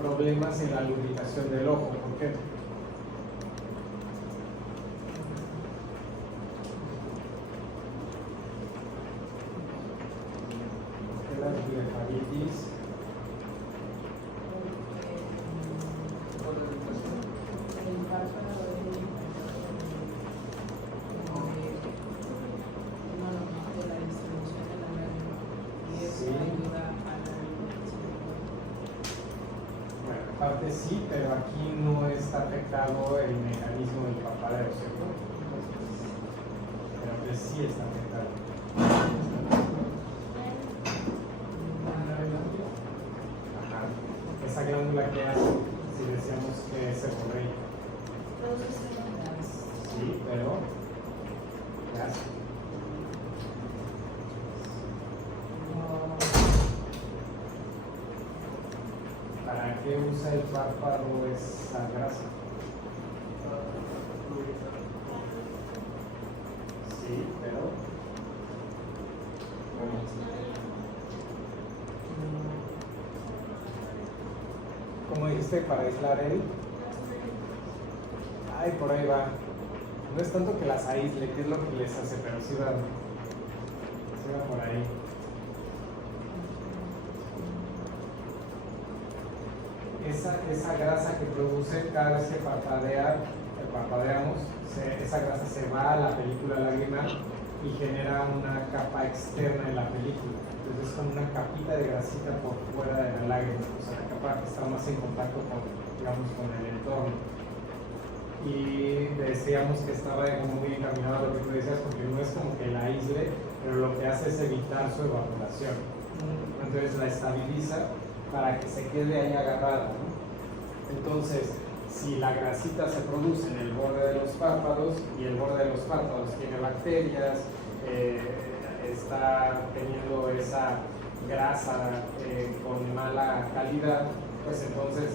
problemas en la lubricación del ojo. ¿Por qué? Porque las blefaritis parte sí, pero aquí no está afectado el mecanismo del parpadeo, ¿cierto? Pero que sí está afectado. Ajá. Esa glándula que hace, si decíamos que se seborrea. Sí, pero ¿qué hace? ¿Para qué usa el párpado esa grasa? Sí, pero ¿cómo dijiste? Para aislar él. Ay, por ahí va. No es tanto que las aísle, que es lo que les hace, pero sí va por ahí. Esa grasa que produce cada vez que parpadeamos, esa grasa se va a la película lagrimal y genera una capa externa en la película. Entonces es como una capita de grasita por fuera de la lágrima, o sea, la capa que está más en contacto con, digamos, con el entorno. Y decíamos que estaba como muy encaminado a lo que tú decías, porque no es como que la aísle, pero lo que hace es evitar su evaporación. Entonces la estabiliza para que se quede ahí agarrada, ¿no? Entonces, si la grasita se produce en el borde de los párpados y el borde de los párpados tiene bacterias, está teniendo esa grasa con mala calidad, pues entonces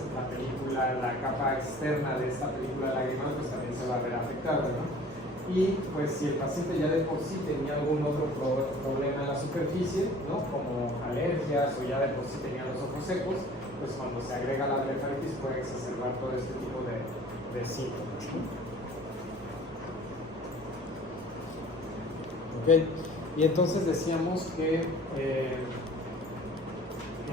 la capa externa de esta película lagrimal pues también se va a ver afectada, ¿no? Y pues si el paciente ya de por sí tenía algún otro problema en la superficie, ¿no? Como alergias o ya de por sí tenía los ojos secos, pues cuando se agrega la blefaritis puede exacerbar todo este tipo de síntomas, ¿no? Ok, y entonces decíamos que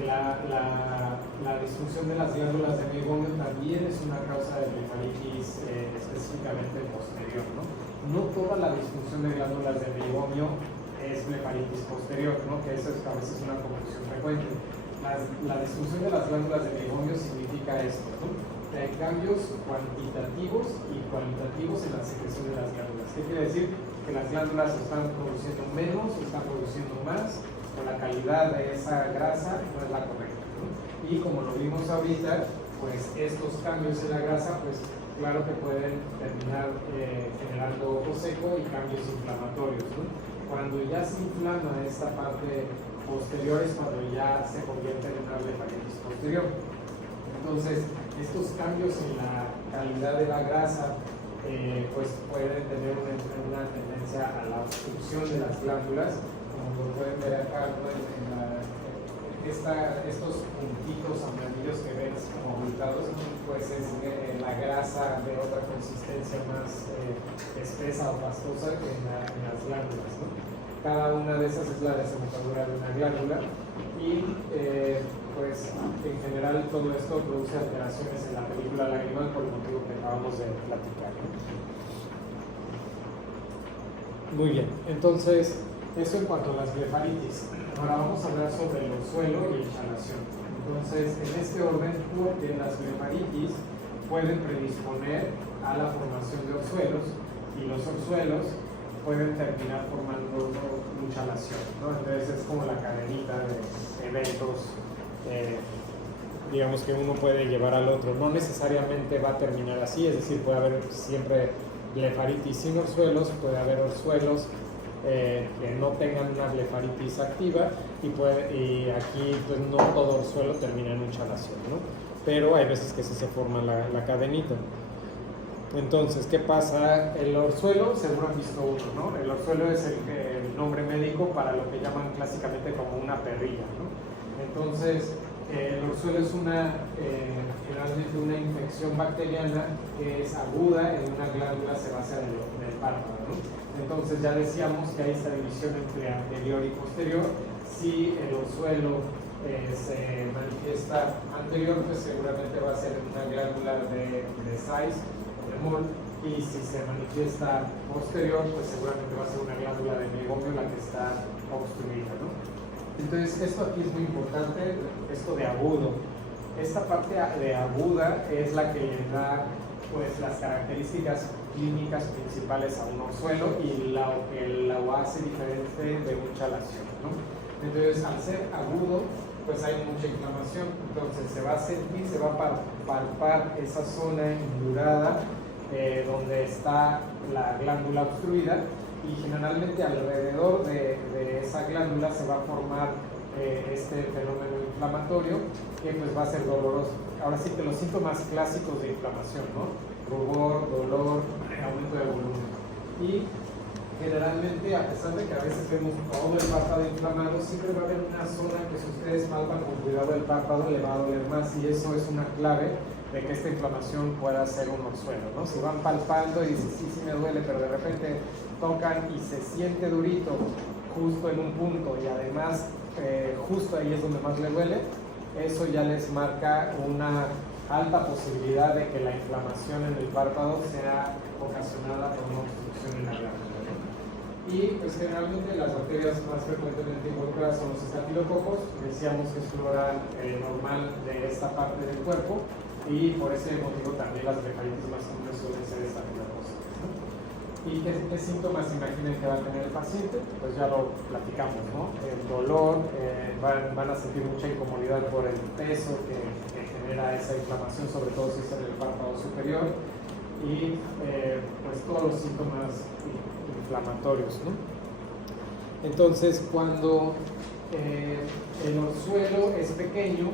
la disfunción de las glándulas de meiomio también es una causa de blefaritis específicamente posterior, ¿no? No toda la disfunción de glándulas de meiomio es blefaritis posterior, ¿no? Que eso es a veces una confusión frecuente. La disfunción de las glándulas de meiomio significa esto, ¿no? Que hay cambios cuantitativos y cualitativos en la secreción de las glándulas. ¿Qué quiere decir? Que las glándulas están produciendo menos o están produciendo más, o la calidad de esa grasa no es la correcta, ¿no? Y como lo vimos ahorita, pues estos cambios en la grasa, pues claro que pueden terminar generando ojo seco y cambios inflamatorios, ¿no? Cuando ya se inflama esta parte posterior es cuando ya se convierte en una blefaritis posterior. Entonces, estos cambios en la calidad de la grasa pues pueden tener una tendencia a la obstrucción de las glándulas, como lo pueden ver acá, ¿no? Estos puntitos amarillos que ven como abultados, pues es la grasa de otra consistencia más espesa o pastosa que en las glándulas, ¿no? Cada una de esas es la desembocadura de una glándula y pues en general todo esto produce alteraciones en la película lagrimal por el motivo que acabamos de platicar, ¿no? Muy bien, entonces eso en cuanto a las blefaritis. Ahora vamos a hablar sobre el orzuelo y inhalación. Entonces, en este orden, porque las blefaritis pueden predisponer a la formación de orzuelos y los orzuelos pueden terminar formando inhalación, ¿no? Entonces es como la cadenita de eventos, digamos que uno puede llevar al otro. No necesariamente va a terminar así, es decir, puede haber siempre blefaritis sin orzuelos, puede haber orzuelos que no tengan una blefaritis activa y aquí pues no todo orzuelo termina en inhalación, ¿no? Pero hay veces que sí se forma la cadenita. Entonces, ¿qué pasa? El orzuelo, seguro han visto uno, ¿no? El orzuelo es el nombre médico para lo que llaman clásicamente como una perrilla, ¿no? Entonces, el orzuelo es generalmente una infección bacteriana que es aguda en una glándula sebácea del párpado, ¿no? Entonces, ya decíamos que hay esta división entre anterior y posterior. Si el orzuelo se manifiesta anterior, pues seguramente va a ser una glándula de Zeiss o de Moll, y si se manifiesta posterior, pues seguramente va a ser una glándula de Meibomian la que está obstruida, ¿no? Entonces, esto aquí es muy importante, esto de agudo. Esta parte de aguda es la que le da pues, las características clínicas principales a un orzuelo y lo que lo hace diferente de un chalación, ¿no? Entonces, al ser agudo, pues hay mucha inflamación, entonces se va a sentir, se va a palpar esa zona indurada donde está la glándula obstruida, y generalmente alrededor de esa glándula se va a formar este fenómeno inflamatorio que pues va a ser doloroso. Ahora sí que los síntomas clásicos de inflamación, ¿no? Rubor, dolor, aumento de volumen. Y generalmente, a pesar de que a veces vemos todo el párpado inflamado, siempre va a haber una zona que si ustedes palpan con cuidado el párpado le va a doler más, y eso es una clave de que esta inflamación pueda ser un orzuelo, ¿no? Si van palpando y dicen sí me duele, pero de repente tocan y se siente durito justo en un punto y además justo ahí es donde más le duele, eso ya les marca una alta posibilidad de que la inflamación en el párpado sea ocasionada por una obstrucción en la glándula, ¿no? Y pues generalmente las bacterias más frecuentemente involucradas son los estafilococos. Decíamos que es flora normal de esta parte del cuerpo, y por ese motivo también las blefaritis más comunes suelen ser estafilococos, ¿no? ¿Y qué síntomas imaginen que va a tener el paciente? Pues ya lo platicamos, ¿no? El dolor, van a sentir mucha incomodidad por el peso que genera esa inflamación, sobre todo si es en el párpado superior, y pues todos los síntomas inflamatorios, ¿no? Entonces, cuando el orzuelo es pequeño,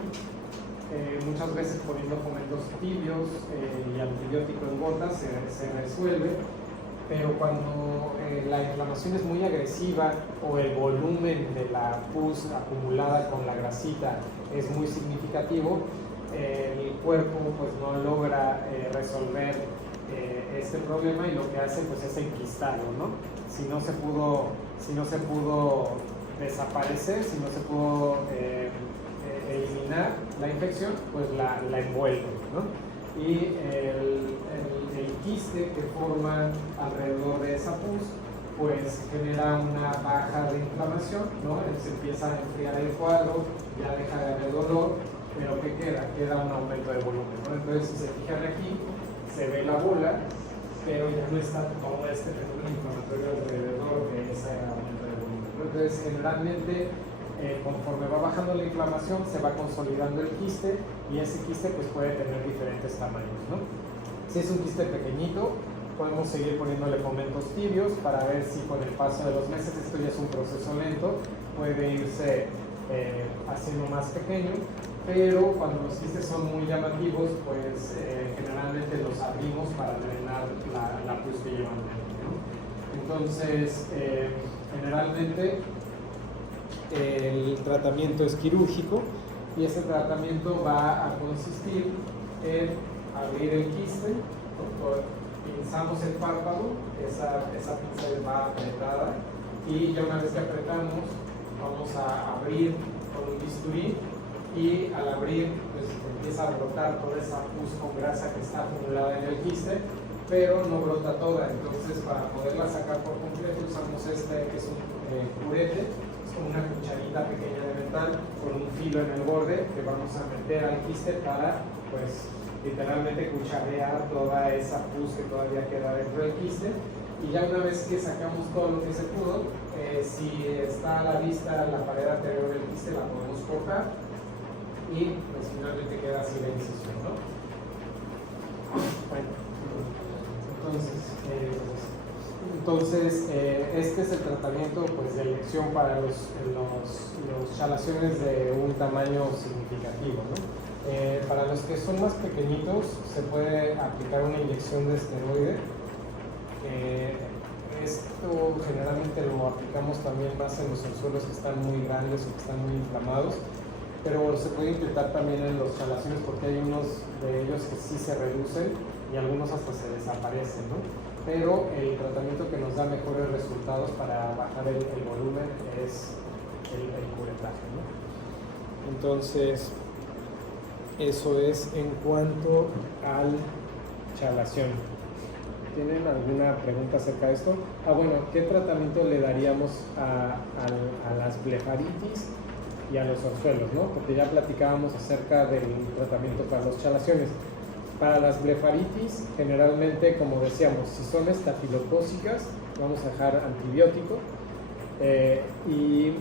muchas veces poniendo fomentos tibios y antibiótico en gotas se resuelve, pero cuando la inflamación es muy agresiva o el volumen de la pus acumulada con la grasita es muy significativo, el cuerpo pues no logra resolver este problema, y lo que hace pues es enquistarlo, ¿no? Si no se pudo desaparecer, si no se pudo eliminar la infección, pues la envuelve, ¿no? Y el quiste que forma alrededor de esa pus pues genera una baja de inflamación, ¿no? Se empieza a enfriar el cuadro, ya deja de haber dolor, pero ¿qué queda? Queda un aumento de volumen, ¿no? Entonces, si se fijan aquí, se ve la bola, pero ya no está todo este fenómeno inflamatorio alrededor de ese aumento de volumen, ¿no? Entonces, generalmente, conforme va bajando la inflamación, se va consolidando el quiste, y ese quiste pues puede tener diferentes tamaños, ¿no? Si es un quiste pequeñito, podemos seguir poniéndole fomentos tibios para ver si con el paso de los meses, esto ya es un proceso lento, puede irse haciendo más pequeño, pero cuando los quistes son muy llamativos, pues generalmente los abrimos para drenar la pus que llevan dentro, ¿no? Entonces, generalmente el tratamiento es quirúrgico, y ese tratamiento va a consistir en abrir el quiste, ¿no? Pinzamos el párpado, esa pinza va apretada, y ya una vez que apretamos vamos a abrir con un bisturí, y al abrir pues empieza a brotar toda esa pus con grasa que está acumulada en el quiste, pero no brota toda. Entonces, para poderla sacar por completo usamos este que es un curete, es como una cucharita pequeña de metal con un filo en el borde que vamos a meter al quiste para pues literalmente cucharear toda esa pus que todavía queda dentro del quiste. Y ya una vez que sacamos todo lo que se pudo, si está a la vista la pared anterior del quiste, la podemos cortar, y pues finalmente queda así la incisión, ¿no? Bueno, entonces este es el tratamiento pues de elección para los chalaciones de un tamaño significativo, ¿no? Para los que son más pequeñitos se puede aplicar una inyección de esteroide. Esto generalmente lo aplicamos también más en los orzuelos que están muy grandes o que están muy inflamados, pero se puede intentar también en los chalaciones porque hay unos de ellos que sí se reducen y algunos hasta se desaparecen, ¿no? Pero el tratamiento que nos da mejores resultados para bajar el volumen es el curetaje, ¿no? Entonces, eso es en cuanto al chalación. ¿Tienen alguna pregunta acerca de esto? Bueno, ¿qué tratamiento le daríamos a las blefaritis y a los orzuelos, ¿no? Porque ya platicábamos acerca del tratamiento para los chalaciones. Para las blefaritis, generalmente, como decíamos, si son estafilocócicas, vamos a dejar antibiótico y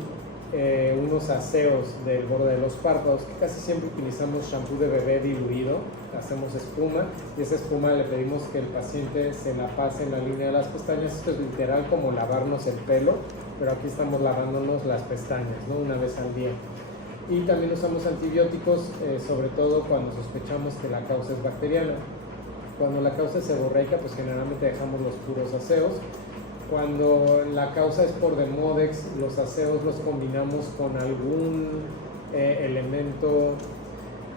unos aseos del borde de los párpados, que casi siempre utilizamos shampoo de bebé diluido, hacemos espuma y esa espuma le pedimos que el paciente se la pase en la línea de las pestañas. Esto es literal como lavarnos el pelo, pero aquí estamos lavándonos las pestañas, ¿no? Una vez al día. Y también usamos antibióticos, sobre todo cuando sospechamos que la causa es bacteriana. Cuando la causa es seborreica, pues generalmente dejamos los puros aseos. Cuando la causa es por Demodex, los aseos los combinamos con algún elemento,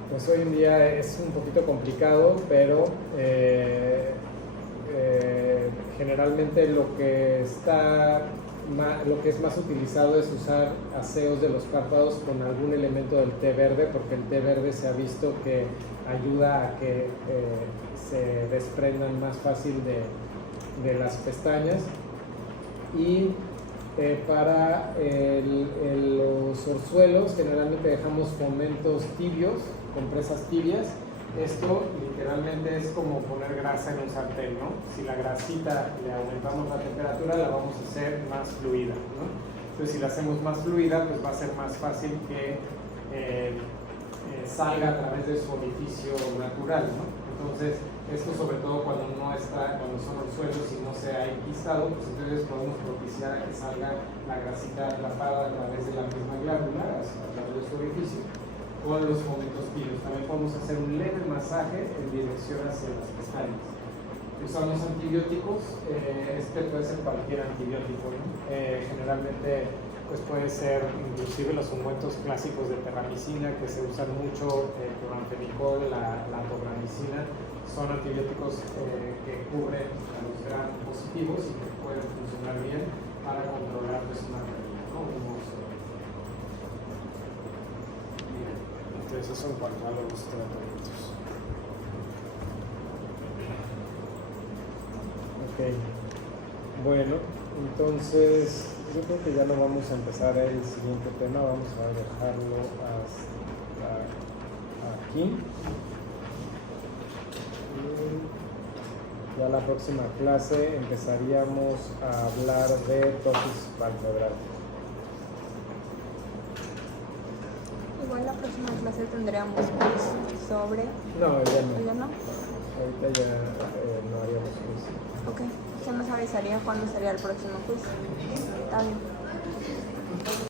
pues hoy en día es un poquito complicado, pero generalmente lo que es más utilizado es usar aseos de los párpados con algún elemento del té verde, porque el té verde se ha visto que ayuda a que se desprendan más fácil de las pestañas. Y para los orzuelos generalmente dejamos fomentos tibios, compresas tibias. Esto literalmente es como poner grasa en un sartén, ¿no? Si la grasita le aumentamos la temperatura, la vamos a hacer más fluida, ¿no? Entonces, si la hacemos más fluida, pues va a ser más fácil que salga a través de su orificio natural, ¿no? Entonces, esto sobre todo cuando son orzuelos y no se ha enquistado, pues entonces podemos propiciar a que salga la grasita atrapada a través de la misma glándula, a través de su orificio, con los fomentos tibios. También podemos hacer un leve masaje en dirección hacia las pestañas. Usamos antibióticos, este puede ser cualquier antibiótico, ¿no? Generalmente pues puede ser inclusive los ungüentos clásicos de terramicina que se usan mucho, cloranfenicol, la tobramicina, son antibióticos que cubren a los gram positivos y que pueden funcionar bien para controlar pues, una hernia, ¿no? Un mozo. Entonces eso en cuanto a los tratamientos. Ok, bueno, entonces yo creo que ya no vamos a empezar el siguiente tema, vamos a dejarlo hasta aquí. Ya la próxima clase empezaríamos a hablar de tosis valvular. Igual la próxima clase tendríamos quiz sobre... No, ya no. ¿Ya no? Ahorita ya no haríamos quiz. Ok, ¿quién nos avisaría cuándo sería el próximo quiz? Está bien.